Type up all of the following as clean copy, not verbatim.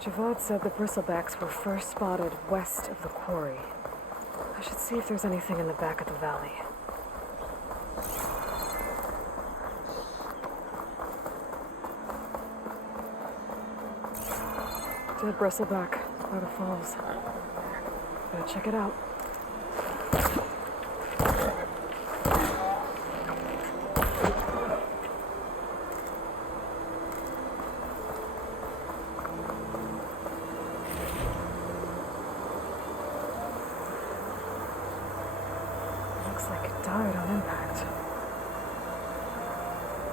Javad said the bristlebacks were first spotted west of the quarry. I should see if there's anything in the back of the valley. Dead bristleback by the falls. Gotta check it out.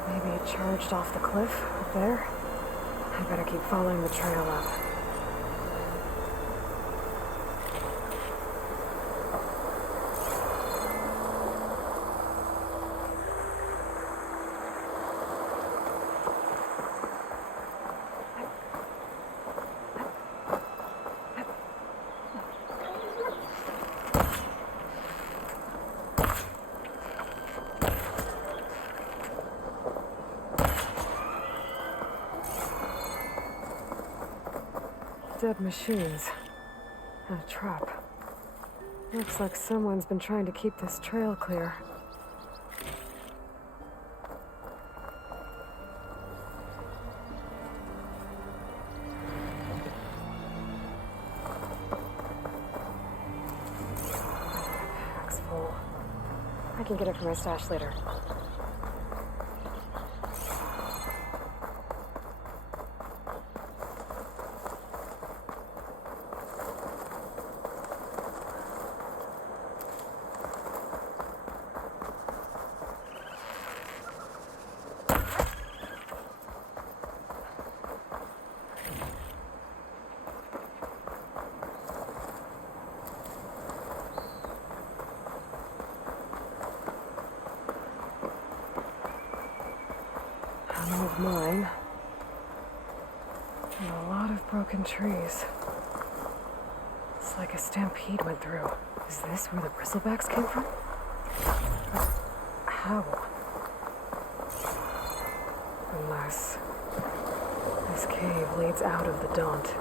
Maybe it charged off the cliff up there. I better keep following the trail up. Dead machines. And a trap. Looks like someone's been trying to keep this trail clear. Pack's full. I can get it from my stash later. Of mine. And a lot of broken trees. It's like a stampede went through. Is this where the bristlebacks came from? But how? Unless this cave leads out of the Daunt.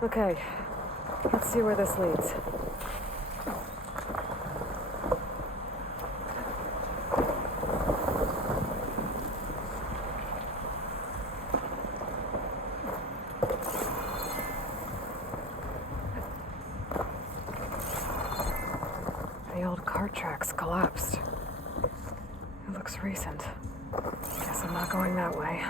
Okay, let's see where this leads. The old cart tracks collapsed. It looks recent. Guess I'm not going that way.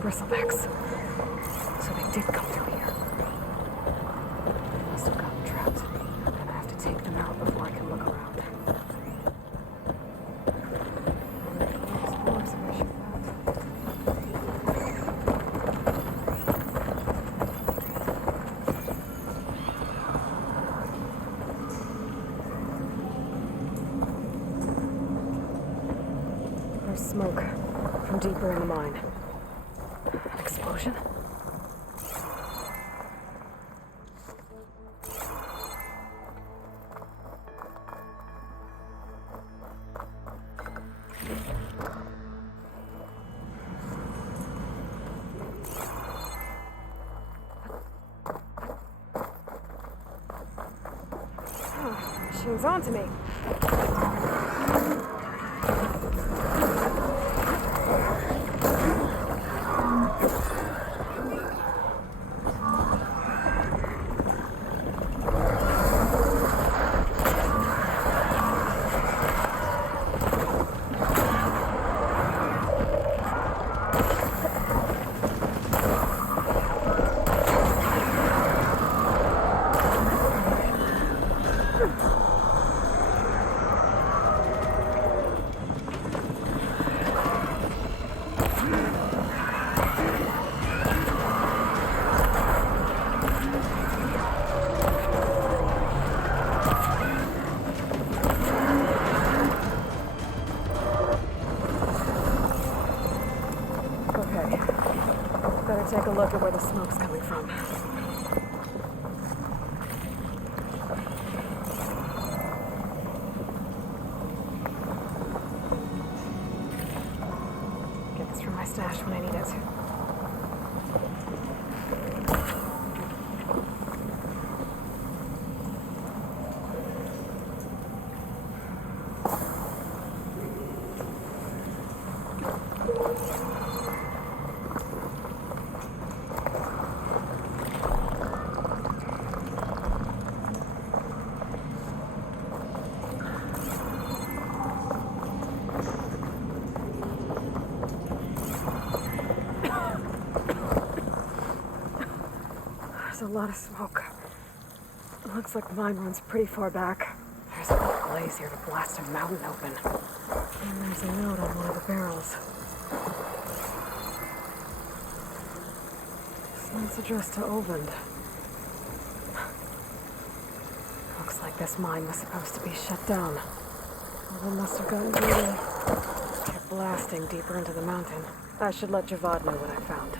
Bristlebacks. So they did come through here. They must have gotten trapped. I'm gonna have to take them out before I can look around. There's smoke from deeper in the mine. Explosion? Oh, machine's onto me. take a look at where the smoke's coming from. Get this from my stash when I need it. There's a lot of smoke. It looks like mine runs pretty far back. There's enough blaze here to blast a mountain open. And there's a note on one of the barrels. This note's addressed to Ovind. Looks like this mine was supposed to be shut down. Ovind must have gotten greedy. Kept blasting deeper into the mountain. I should let Javad know what I found.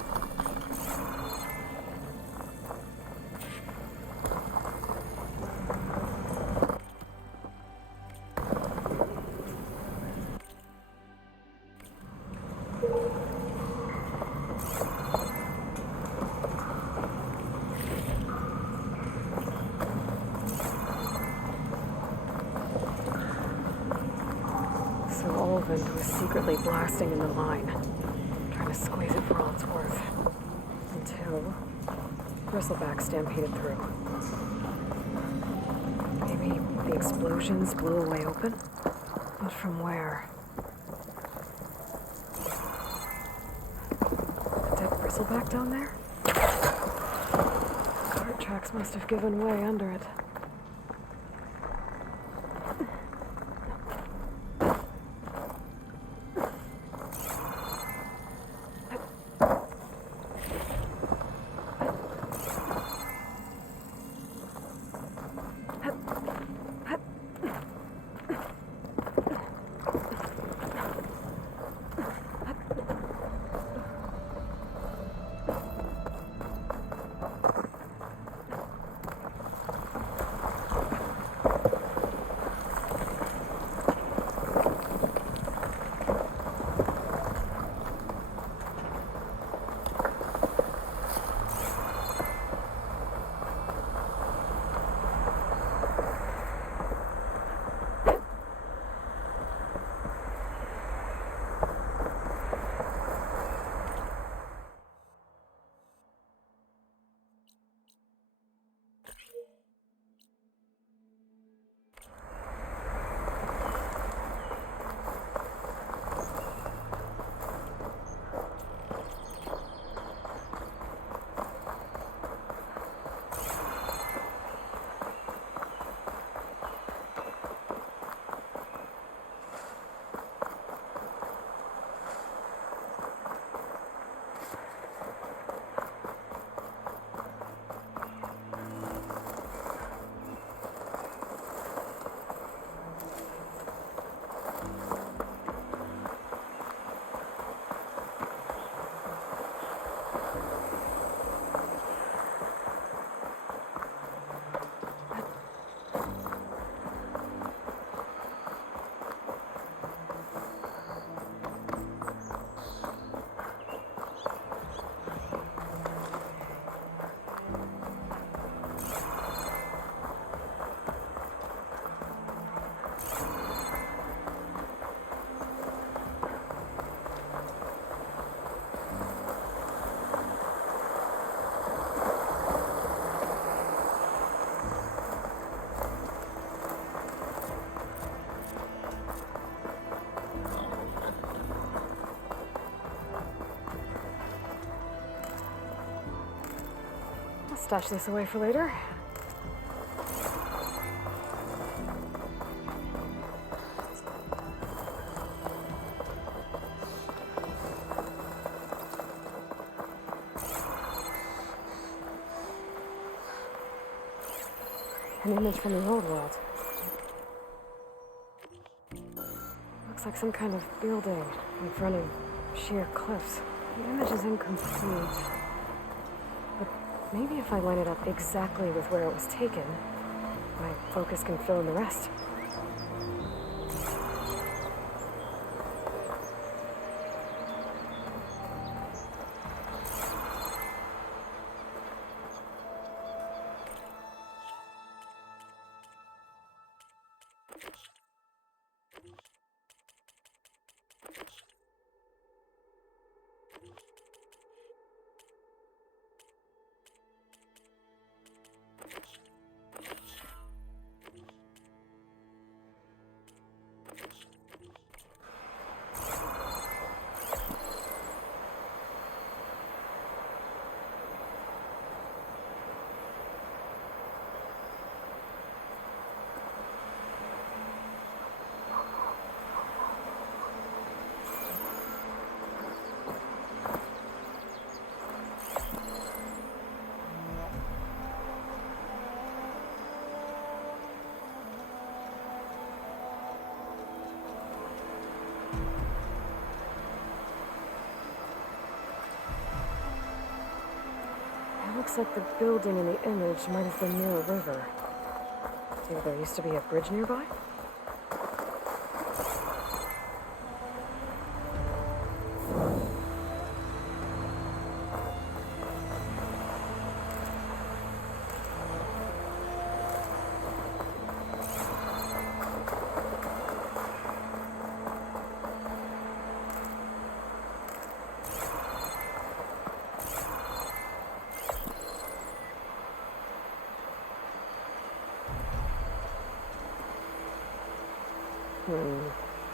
Was secretly blasting in the mine, trying to squeeze it for all it's worth, until bristlebacks stampeded through. Maybe the explosions blew a way open? But from where? A dead bristleback down there? Cart tracks must have given way under it. Stash this away for later. An image from the old world. Looks like some kind of building in front of sheer cliffs. The image is incomplete. Maybe if I line it up exactly with where it was taken, my focus can fill in the rest. Looks like the building in the image might have been near a river. Maybe there used to be a bridge nearby?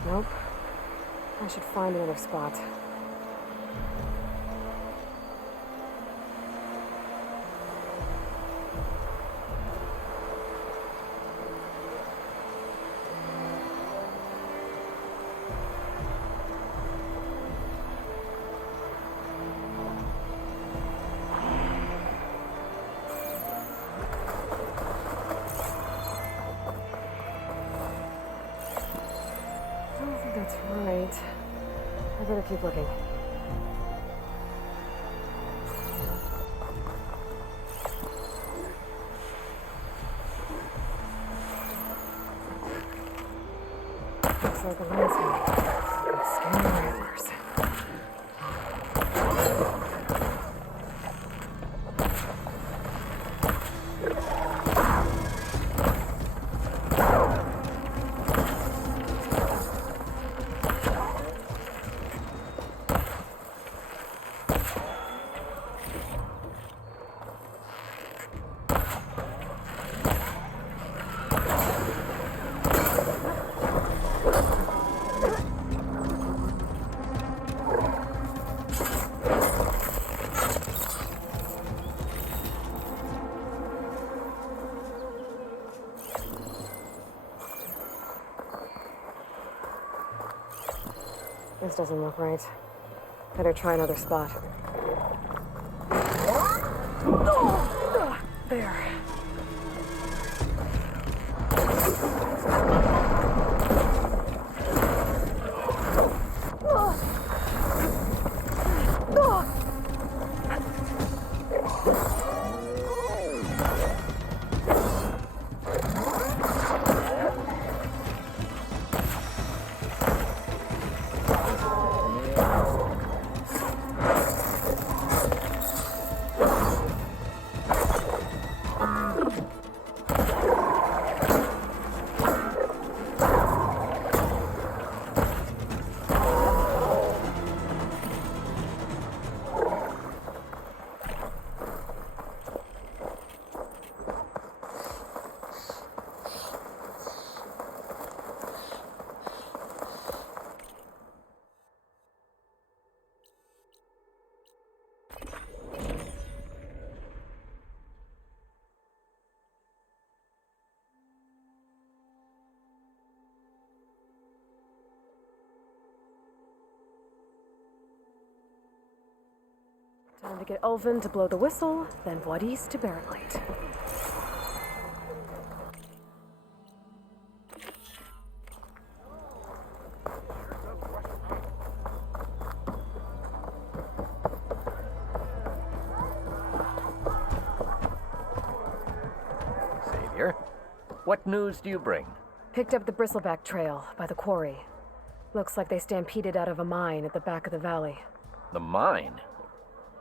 Nope. I should find another spot. That's right. I better keep looking. Looks like a landscape. Scanning ramblers. This doesn't look right. Better try another spot. There. Time to get Ulvin to blow the whistle, then Wadis to barricade. What news do you bring? Picked up the bristleback trail by the quarry. Looks like they stampeded out of a mine at the back of the valley. The mine?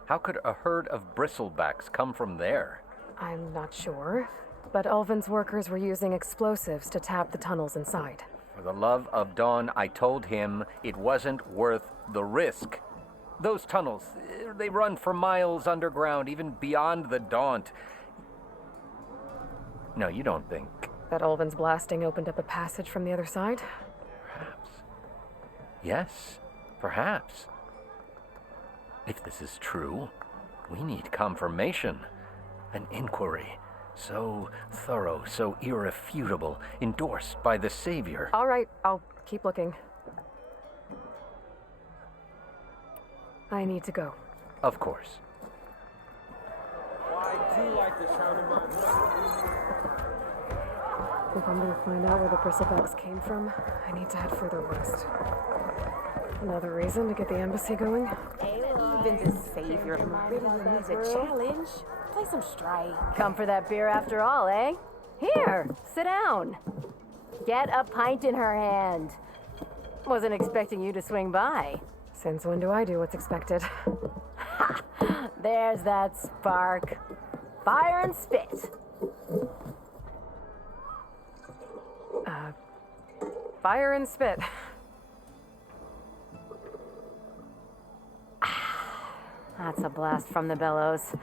How could a herd of bristlebacks come from there? I'm not sure, but Ulvin's workers were using explosives to tap the tunnels inside. For the love of Dawn, I told him it wasn't worth the risk. Those tunnels, they run for miles underground, even beyond the Daunt. No, you don't think... That Ulvin's blasting opened up a passage from the other side? Perhaps. Yes, perhaps. If this is true, we need confirmation. An inquiry. So thorough, so irrefutable, endorsed by the Savior. All right, I'll keep looking. I need to go. Of course. I do like the sound of my If I'm gonna find out where the bristlebacks came from, I need to head further west. Another reason to get the embassy going? Even the Savior Meridian needs a challenge. Play some strike. Come for that beer after all, eh? Here, sit down. Get a pint in her hand. Wasn't expecting you to swing by. Since when do I do what's expected? Ha! There's that spark. Fire and spit. Fire and spit. That's a blast from the bellows.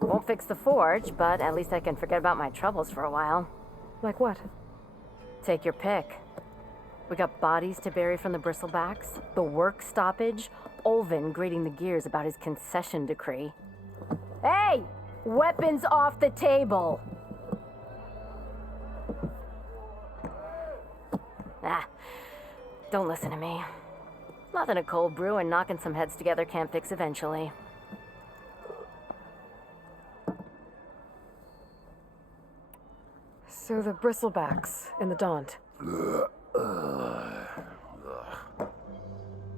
Won't fix the forge, but at least I can forget about my troubles for a while. Like what? Take your pick. We got bodies to bury from the bristlebacks, the work stoppage, Ulvin grating the gears about his concession decree. Hey! Weapons off the table! Ah, don't listen to me. Nothing a cold brew and knocking some heads together can't fix eventually. So the bristlebacks in the Daunt.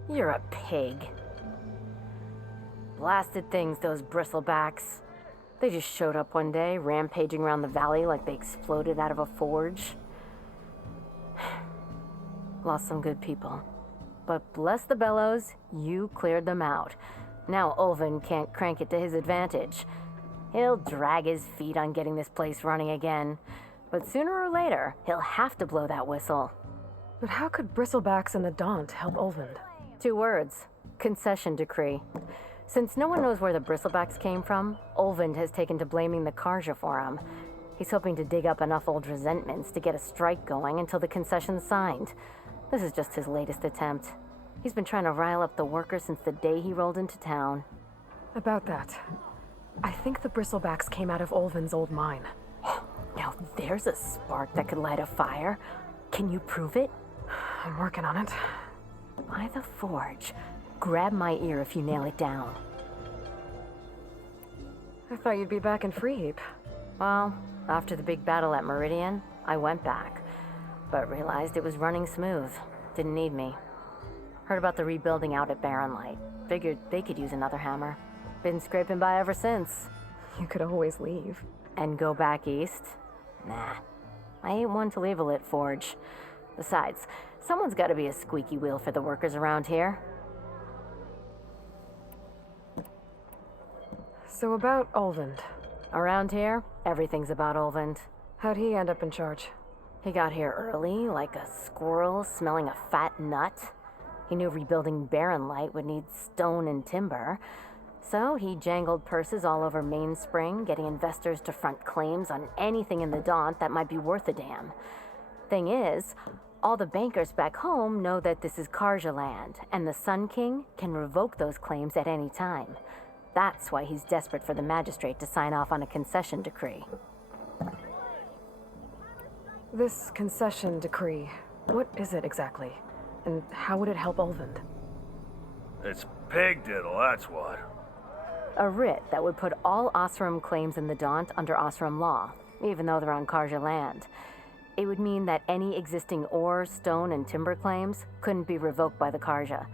You're a pig. Blasted things, those bristlebacks. They just showed up one day, rampaging around the valley like they exploded out of a forge. Lost some good people. But bless the bellows, you cleared them out. Now Ulvin can't crank it to his advantage. He'll drag his feet on getting this place running again. But sooner or later, he'll have to blow that whistle. But how could bristlebacks in the Daunt help Ulvin? 2 words. Concession decree. Since no one knows where the bristlebacks came from, Ulvin has taken to blaming the Karja for him. He's hoping to dig up enough old resentments to get a strike going until the concession's signed. This is just his latest attempt. He's been trying to rile up the workers since the day he rolled into town. About that, I think the bristlebacks came out of Ulvin's old mine. Now there's a spark that could light a fire. Can you prove it? I'm working on it. By the forge. Grab my ear if you nail it down. I thought you'd be back in Free Heap. Well, after the big battle at Meridian, I went back, but realized it was running smooth. Didn't need me. Heard about the rebuilding out at Barren Light. Figured they could use another hammer. Been scraping by ever since. You could always leave. And go back east? Nah. I ain't one to leave a lit forge. Besides, someone's gotta be a squeaky wheel for the workers around here. So about Ulvin. Around here, everything's about Ulvin. How'd he end up in charge? He got here early, like a squirrel smelling a fat nut. He knew rebuilding Barren Light would need stone and timber. So he jangled purses all over Mainspring, getting investors to front claims on anything in the Daunt that might be worth a damn. Thing is, all the bankers back home know that this is Karja land, and the Sun King can revoke those claims at any time. That's why he's desperate for the magistrate to sign off on a concession decree. This concession decree, what is it exactly? And how would it help Ulvin? It's pig diddle, that's what. A writ that would put all Osram claims in the Daunt under Osram law, even though they're on Karja land. It would mean that any existing ore, stone, and timber claims couldn't be revoked by the Karja.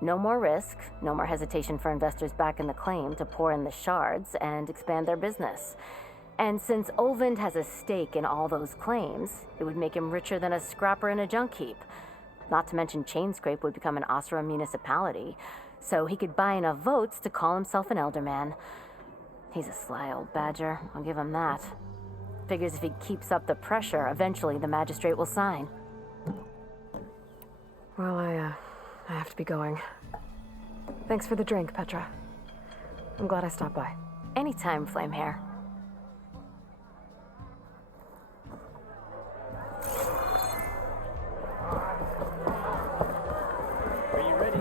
No more risk, no more hesitation for investors back in the claim to pour in the shards and expand their business. And since Olvind has a stake in all those claims, it would make him richer than a scrapper in a junk heap. Not to mention Chainscrape would become an Osram municipality, so he could buy enough votes to call himself an elderman. He's a sly old badger, I'll give him that. Figures if he keeps up the pressure, eventually the magistrate will sign. Well, I have to be going. Thanks for the drink, Petra. I'm glad I stopped by. Anytime, Flamehair. Are you ready?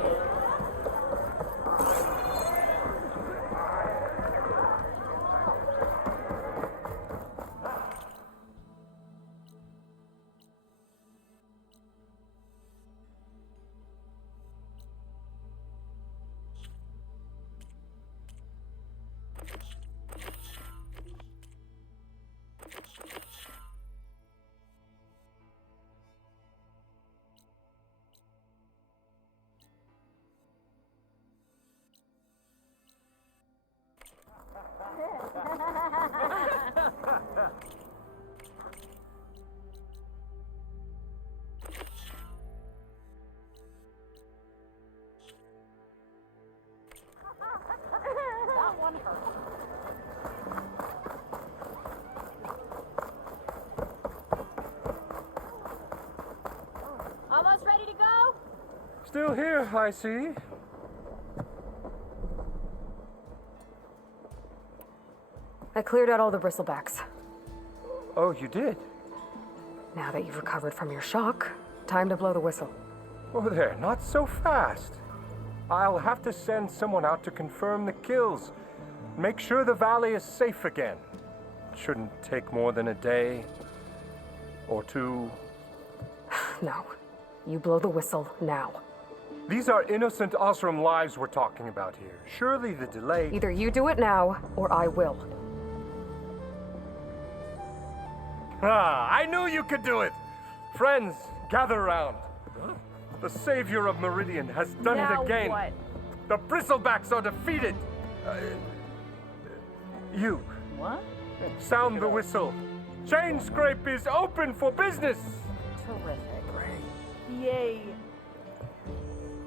Almost ready to go? Still here, I see. I cleared out all the bristlebacks. Oh, you did? Now that you've recovered from your shock, time to blow the whistle. Oh, there, not so fast. I'll have to send someone out to confirm the kills. Make sure the valley is safe again. Shouldn't take more than a day or two. No. You blow the whistle now. These are innocent Osram lives we're talking about here. Surely the delay... Either you do it now, or I will. Ah, I knew you could do it! Friends, gather around. The savior of Meridian has done it again. What? The bristlebacks are defeated. You. What? Sound the whistle. Chainscrape is open for business. Terrific. Yay.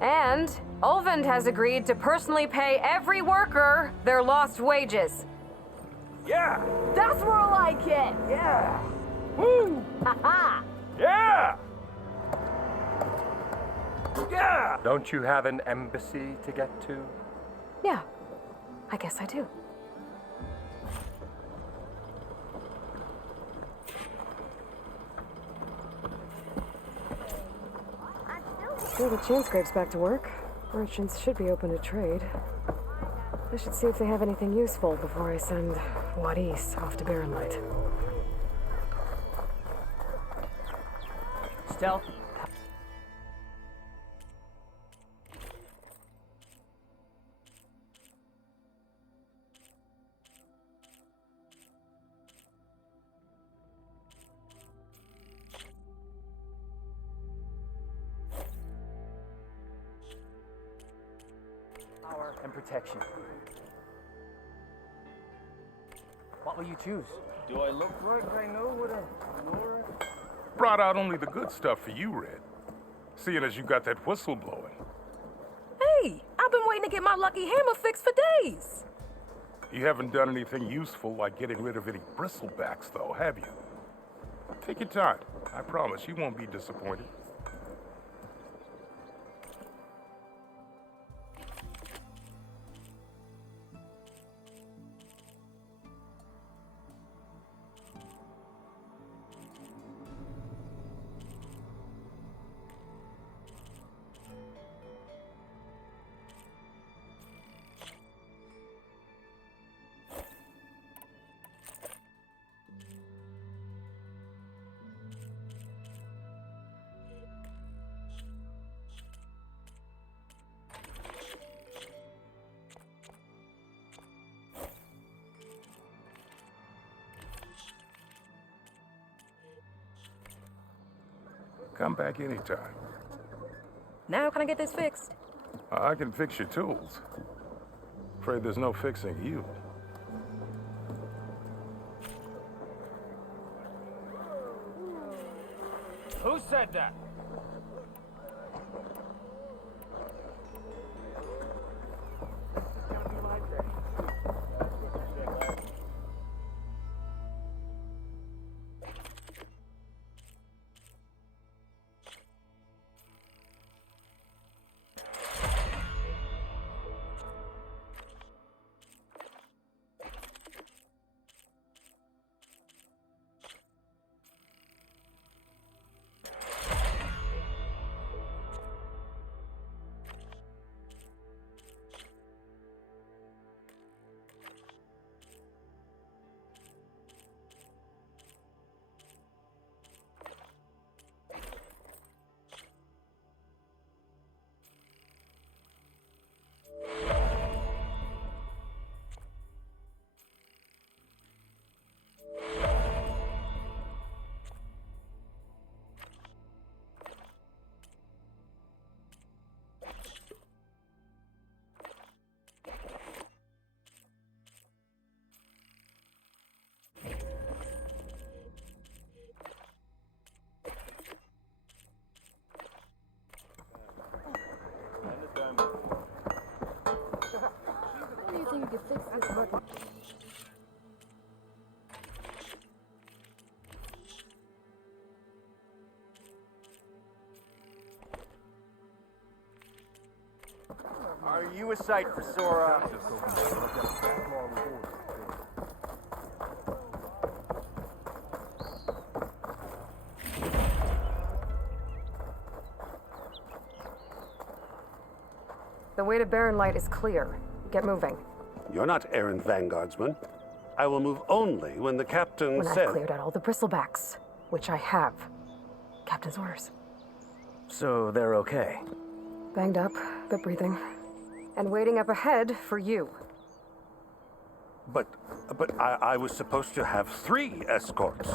And Olvind has agreed to personally pay every worker their lost wages. Yeah. That's more like it. Yeah. Woo. Ha Yeah. Yeah. Don't you have an embassy to get to? Yeah, I guess I do. Well, the Chainscrape's back to work. Merchants should be open to trade. I should see if they have anything useful before I send Wadis off to Barren Light. Stealth. Power and protection. What will you choose? Do I look like I know what I'm for? Brought out only the good stuff for you, Red. Seeing as you got that whistle blowing. Hey, I've been waiting to get my lucky hammer fixed for days. You haven't done anything useful like getting rid of any bristlebacks, though, have you? Take your time. I promise you won't be disappointed. Come back anytime. Now can I get this fixed? I can fix your tools. Afraid there's no fixing you. said that? How do you think you could fix this button? Are you a sight for sore The way to Barren Light is clear. Get moving. You're not errand vanguardsman. I will move only when the captain When says... I've cleared out all the bristlebacks, which I have. Captain's orders. So they're okay. Banged up, but breathing. And waiting up ahead for you. But I was supposed to have 3 escorts.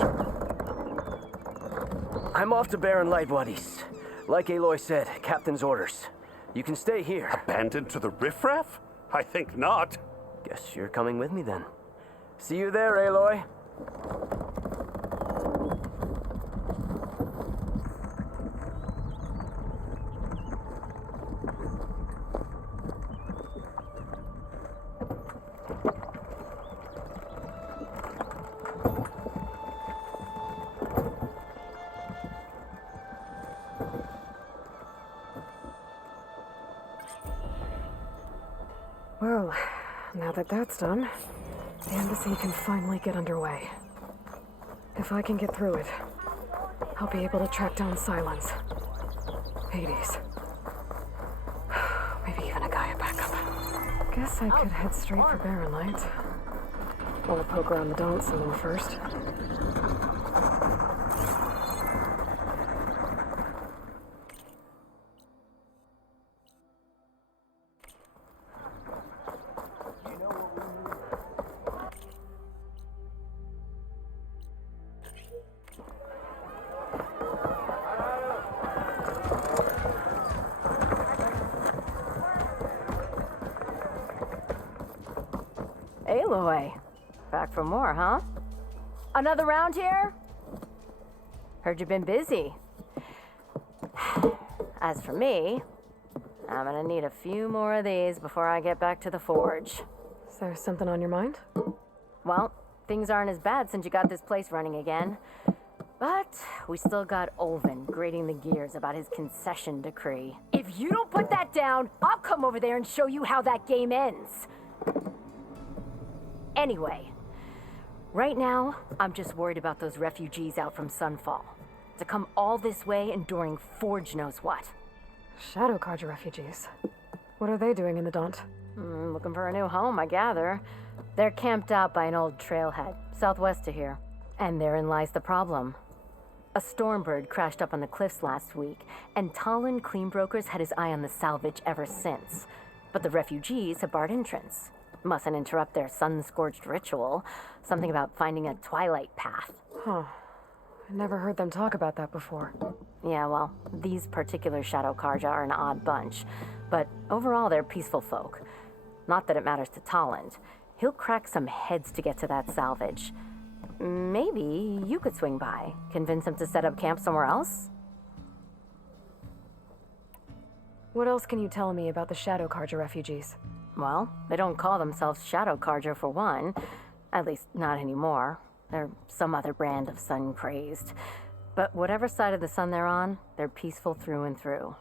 I'm off to Barren Light, buddies. Like Aloy said, captain's orders. You can stay here. Abandoned to the riffraff? I think not. Guess you're coming with me then. See you there, Aloy. Well, now that that's done, the embassy can finally get underway. If I can get through it, I'll be able to track down Silence, Hades, maybe even a Gaia backup. Guess I could head straight for Barren Light. Want to poke around the Daunt saloon first. Aloy, back for more, huh? Another round here? Heard you've been busy. As for me, I'm gonna need a few more of these before I get back to the forge. Is there something on your mind? Well, things aren't as bad since you got this place running again. But we still got Olvin grating the gears about his concession decree. If you don't put that down, I'll come over there and show you how that game ends. Anyway, right now, I'm just worried about those refugees out from Sunfall. To come all this way enduring Forge knows what. Shadow Carja refugees. What are they doing in the Daunt? Looking for a new home, I gather. They're camped out by an old trailhead, southwest of here. And therein lies the problem. A Stormbird crashed up on the cliffs last week, and Talon Cleanbrokers had his eye on the salvage ever since. But the refugees have barred entrance. Mustn't interrupt their sun-scorched ritual. Something about finding a twilight path. Huh. I never heard them talk about that before. Yeah, well, these particular Shadow Carja are an odd bunch. But overall, they're peaceful folk. Not that it matters to Talland. He'll crack some heads to get to that salvage. Maybe you could swing by, convince him to set up camp somewhere else? What else can you tell me about the Shadow Carja refugees? Well, they don't call themselves Shadow Carja for one. At least not anymore. They're some other brand of sun-crazed. But whatever side of the sun they're on, they're peaceful through and through.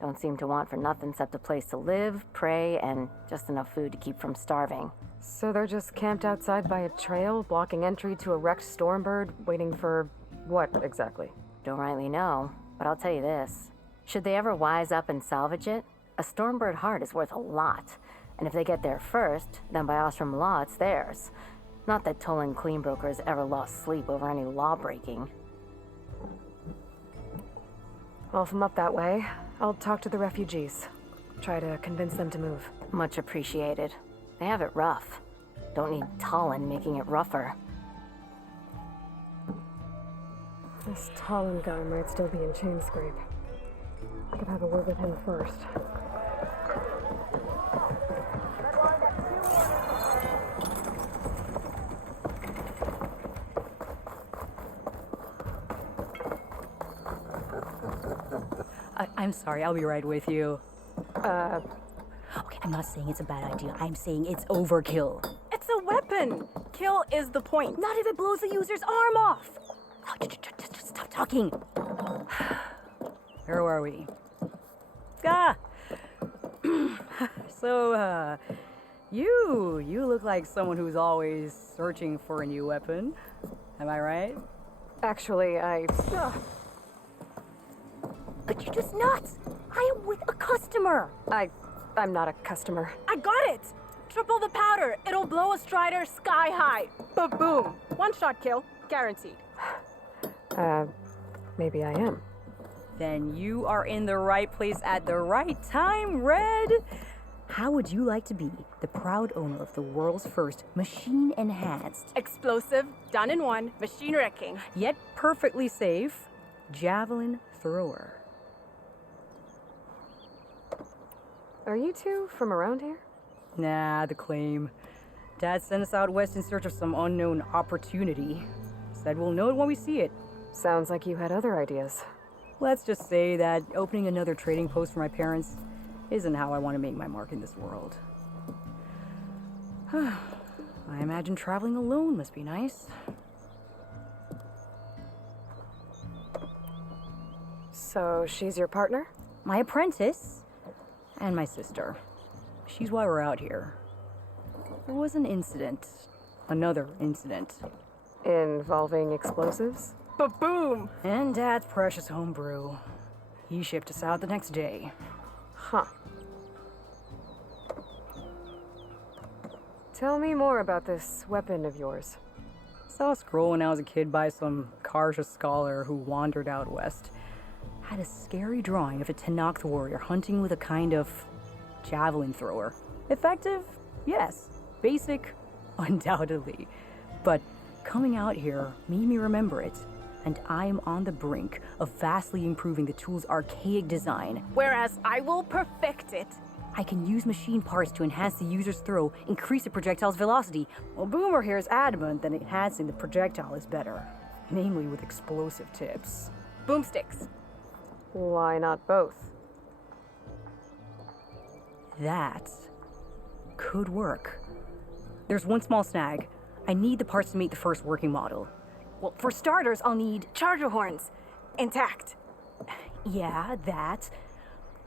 Don't seem to want for nothing except a place to live, pray, and just enough food to keep from starving. So they're just camped outside by a trail, blocking entry to a wrecked Stormbird, waiting for what exactly? Don't rightly know, but I'll tell you this. Should they ever wise up and salvage it, a Stormbird heart is worth a lot. And if they get there first, then by Ostrom law, it's theirs. Not that Tolan Cleanbroker's ever lost sleep over any law breaking. Well, if I'm up that way, I'll talk to the refugees. Try to convince them to move. Much appreciated. They have it rough. Don't need Tolan making it rougher. This Tolan guy might still be in Chainscrape. I could have a word with him first. I'm sorry, I'll be right with you. Okay, I'm not saying it's a bad idea. I'm saying it's overkill. It's a weapon. Kill is the point. Not if it blows the user's arm off. Oh, just stop talking. Where are we? Ah! So, you look like someone who's always searching for a new weapon. Am I right? Actually, But you're just nuts. I am with a customer. I'm not a customer. I got it. Triple the powder. It'll blow a Strider sky high. Ba-boom. One-shot kill. Guaranteed. Maybe I am. Then you are in the right place at the right time, Red. How would you like to be the proud owner of the world's first machine-enhanced, Explosive, done in one, machine wrecking. yet perfectly safe, javelin thrower? Are you two from around here? Nah, the claim. Dad sent us out west in search of some unknown opportunity. Said we'll know it when we see it. Sounds like you had other ideas. Let's just say that opening another trading post for my parents isn't how I want to make my mark in this world. I imagine traveling alone must be nice. So she's your partner? My apprentice and my sister. She's why we're out here. There was an incident. Another incident. Involving explosives? Ba-boom. And Dad's precious homebrew. He shipped us out the next day. Huh. Tell me more about this weapon of yours. Saw a scroll when I was a kid by some Karja scholar who wandered out west. Had a scary drawing of a Tenakth warrior hunting with a kind of javelin thrower. Effective? Yes. Basic? Undoubtedly. But coming out here made me remember it. And I am on the brink of vastly improving the tool's archaic design. Whereas I will perfect it. I can use machine parts to enhance the user's throw, increase the projectile's velocity. Well, Boomer here is adamant that enhancing the projectile is better. Namely with explosive tips. Boomsticks. Why not both? That could work. There's one small snag. I need the parts to make the first working model. Well, for starters, I'll need charger horns. Intact. Yeah, that.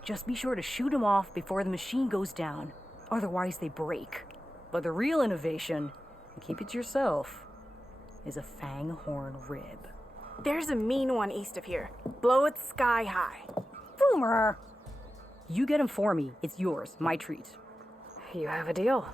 Just be sure to shoot them off before the machine goes down. Otherwise, they break. But the real innovation, and keep it to yourself, is a fang horn rib. There's a mean one east of here. Blow it sky high. Boomer! You get him for me. It's yours. My treat. You have a deal.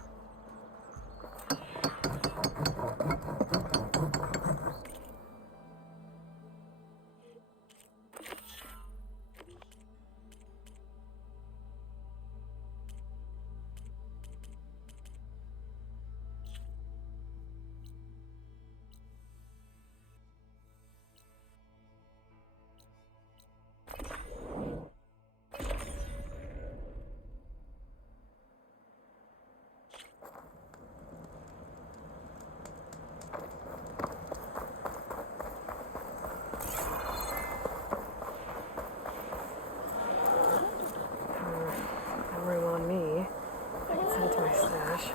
stash.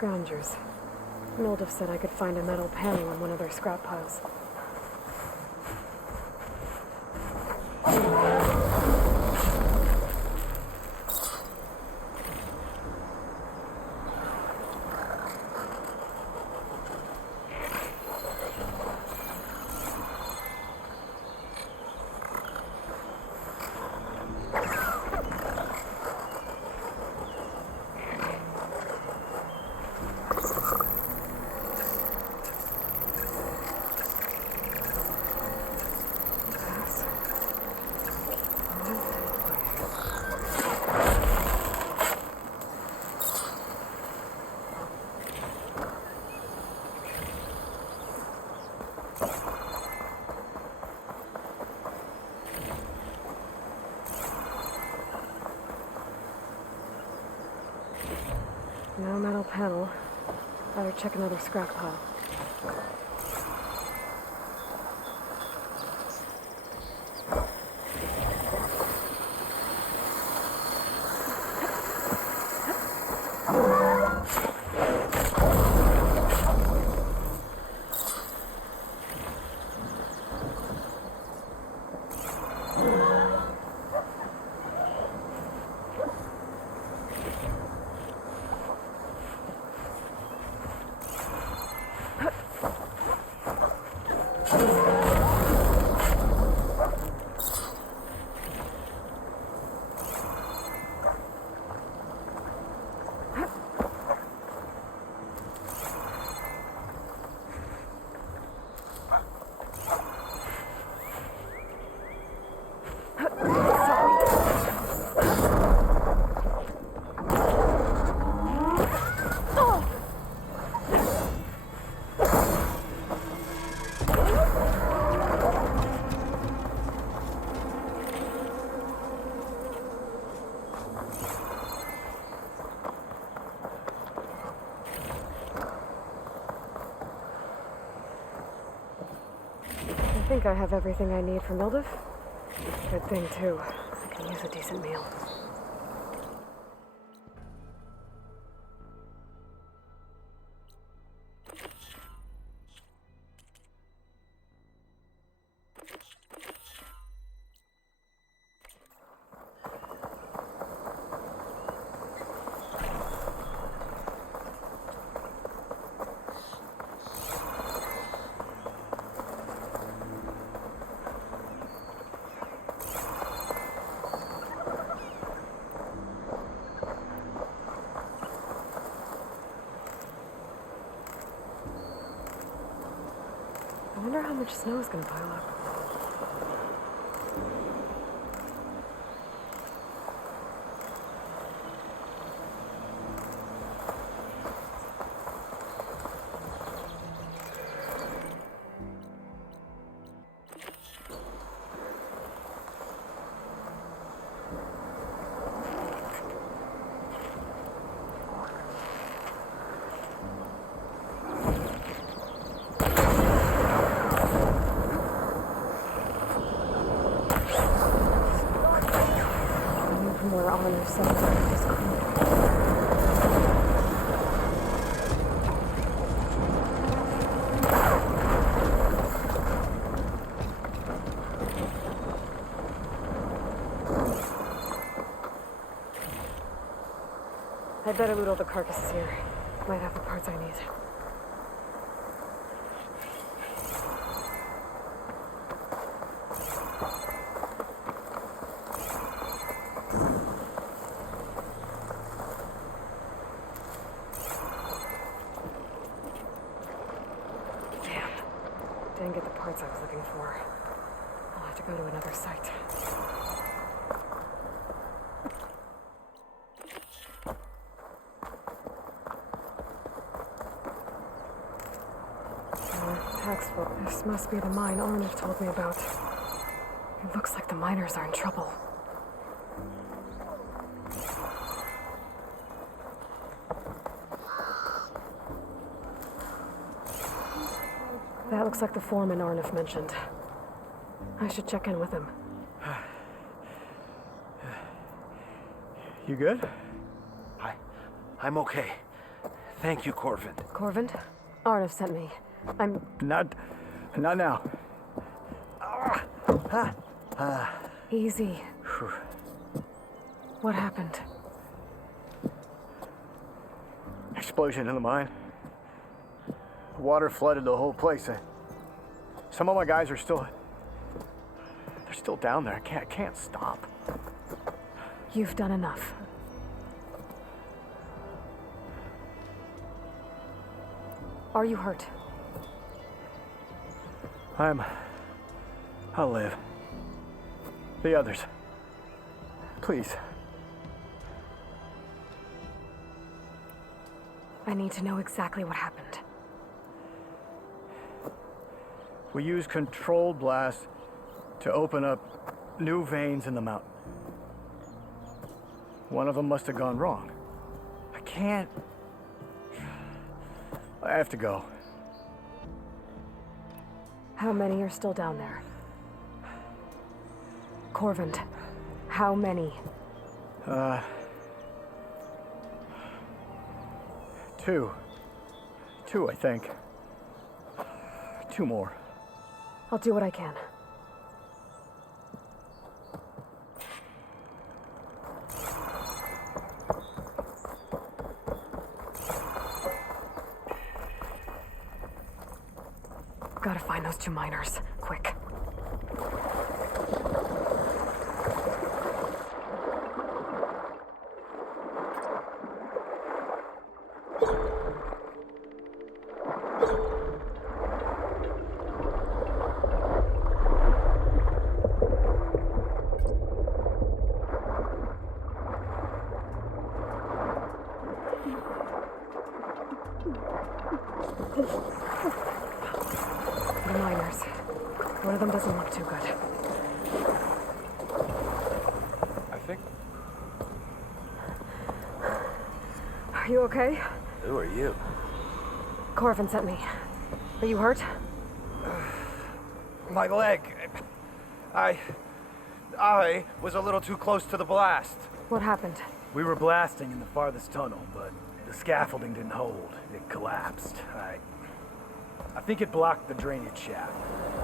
Scroungers. Noldov said I could find a metal panel on one of their scrap piles. No metal panel. Better check another scrap pile. I think I have everything I need for Mildiv. Good thing, too. I can use a decent meal. I wonder how much snow is going to pile up. More honor sometimes. I'd better loot all the carcasses here. Might have the parts I need. Didn't get the parts I was looking for. I'll have to go to another site. Textbook. This must be the mine Arnav told me about. It looks like the miners are in trouble. That looks like the foreman Arnav mentioned. I should check in with him. You good? I'm okay. Thank you, Corvin. Corvin? Arnav sent me. I'm... Not now. Easy. What happened? Explosion in the mine. Water flooded the whole place. Some of my guys are still... They're still down there. I can't stop. You've done enough. Are you hurt? I'll live. The others. Please. I need to know exactly what happened. We used controlled blast to open up new veins in the mountain. One of them must have gone wrong. I have to go. How many are still down there? Corvin, how many? Two, I think. 2 more. I'll do what I can. Gotta find those 2 miners. Quick. The miners. One of them doesn't look too good. I think. Are you okay? Who are you? Corvin sent me. Are you hurt? My leg. I was a little too close to the blast. What happened? We were blasting in the farthest tunnel, but the scaffolding didn't hold. It collapsed. I think it blocked the drainage shaft.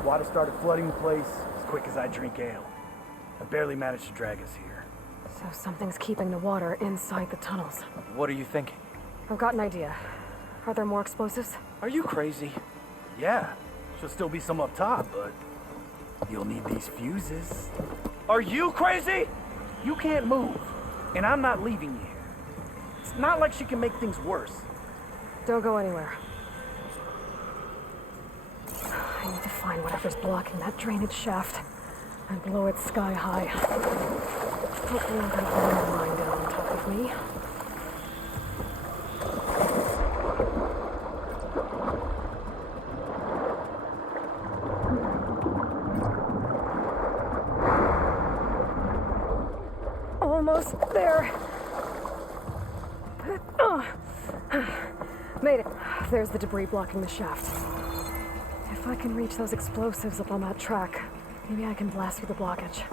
Water started flooding the place as quick as I drink ale. I barely managed to drag us here. So something's keeping the water inside the tunnels. What are you thinking? I've got an idea. Are there more explosives? Are you crazy? Yeah, should still be some up top, but you'll need these fuses. Are you crazy? You can't move, and I'm not leaving you here. It's not like she can make things worse. Don't go anywhere. I need to find whatever's blocking that drainage shaft and blow it sky high. Hopefully I'm gonna burn the mine down on top of me. Almost there. Made it. There's the debris blocking the shaft. If I can reach those explosives up on that track, maybe I can blast through the blockage.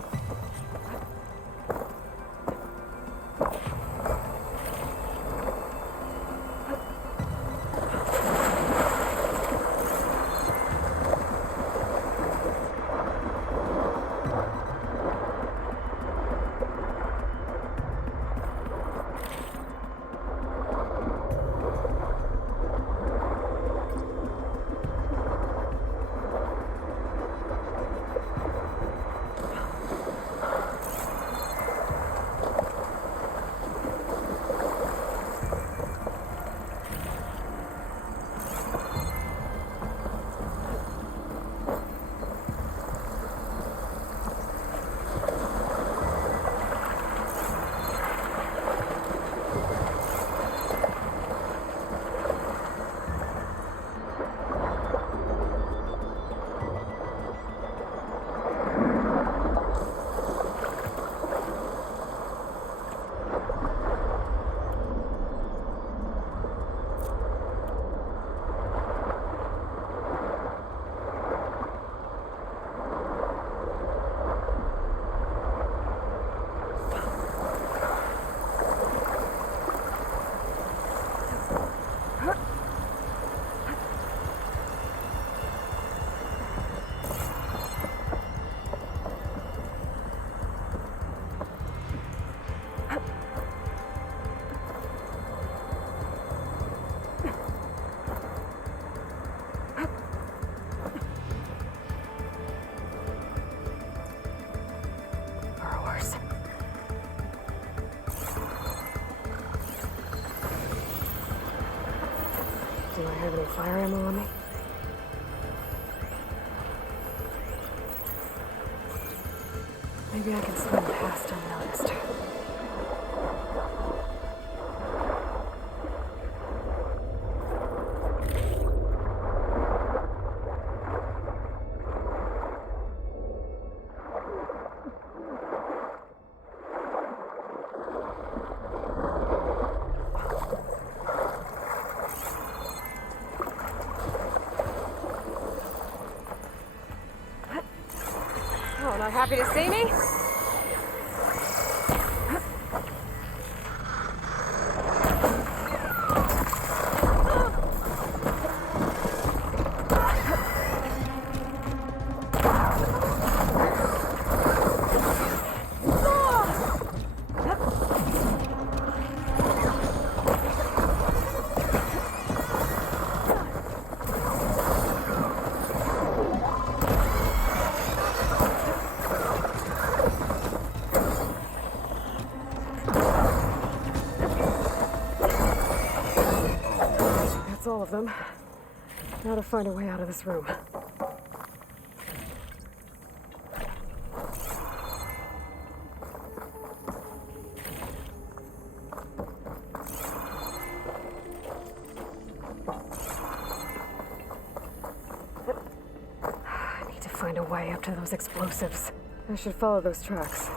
Do I have any fire ammo on me? Maybe I can swim past unnoticed. Oh, not happy to see me? That's all of them. Now to find a way out of this room. I need to find a way up to those explosives. I should follow those tracks.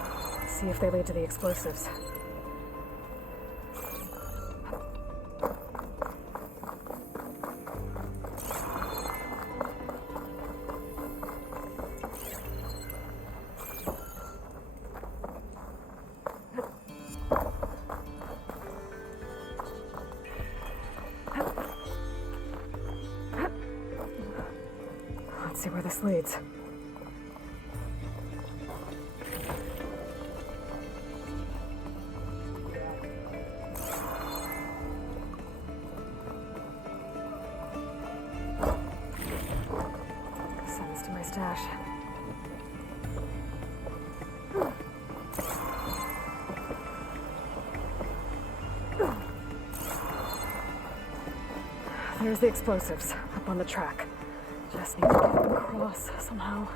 See if they lead to the explosives. Let's see where this leads. Send this to my stash. There's the explosives up on the track. Just need to get across somehow.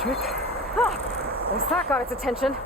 Trick. Ah, at least that got its attention.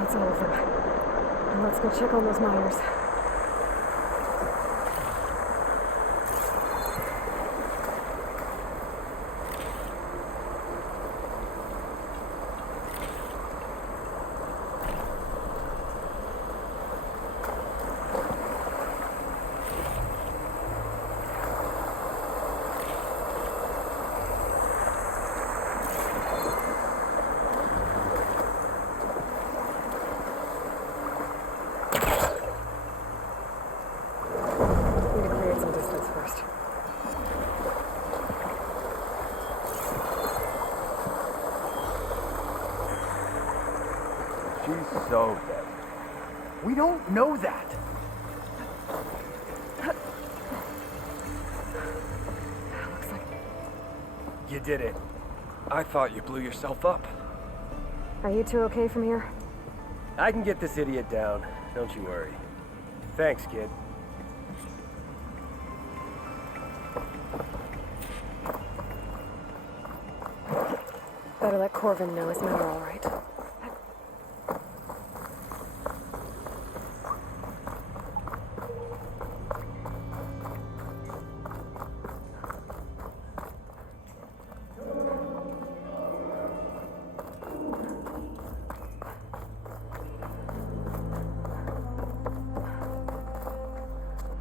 That's all of them. Now let's go check on those miners. She's so dead. We don't know that. Looks like... You did it. I thought you blew yourself up. Are you two okay from here? I can get this idiot down. Don't you worry. Thanks, kid. Better let Corvin know his men are all right.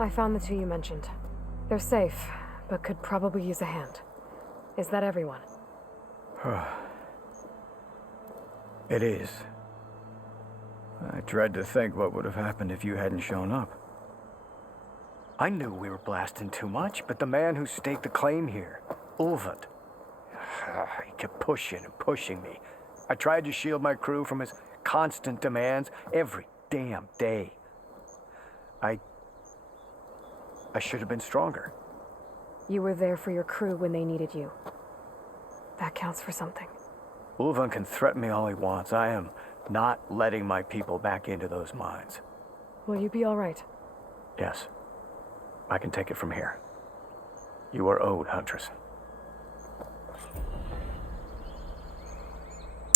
I found the two you mentioned. They're safe, but could probably use a hand. Is that everyone? It is. I dread to think what would have happened if you hadn't shown up. I knew we were blasting too much, but the man who staked the claim here, Ulvund, he kept pushing and pushing me. I tried to shield my crew from his constant demands every damn day. I should have been stronger. You were there for your crew when they needed you. That counts for something. Ulvund can threaten me all he wants. I am not letting my people back into those mines. Will you be all right? Yes. I can take it from here. You are owed, Huntress.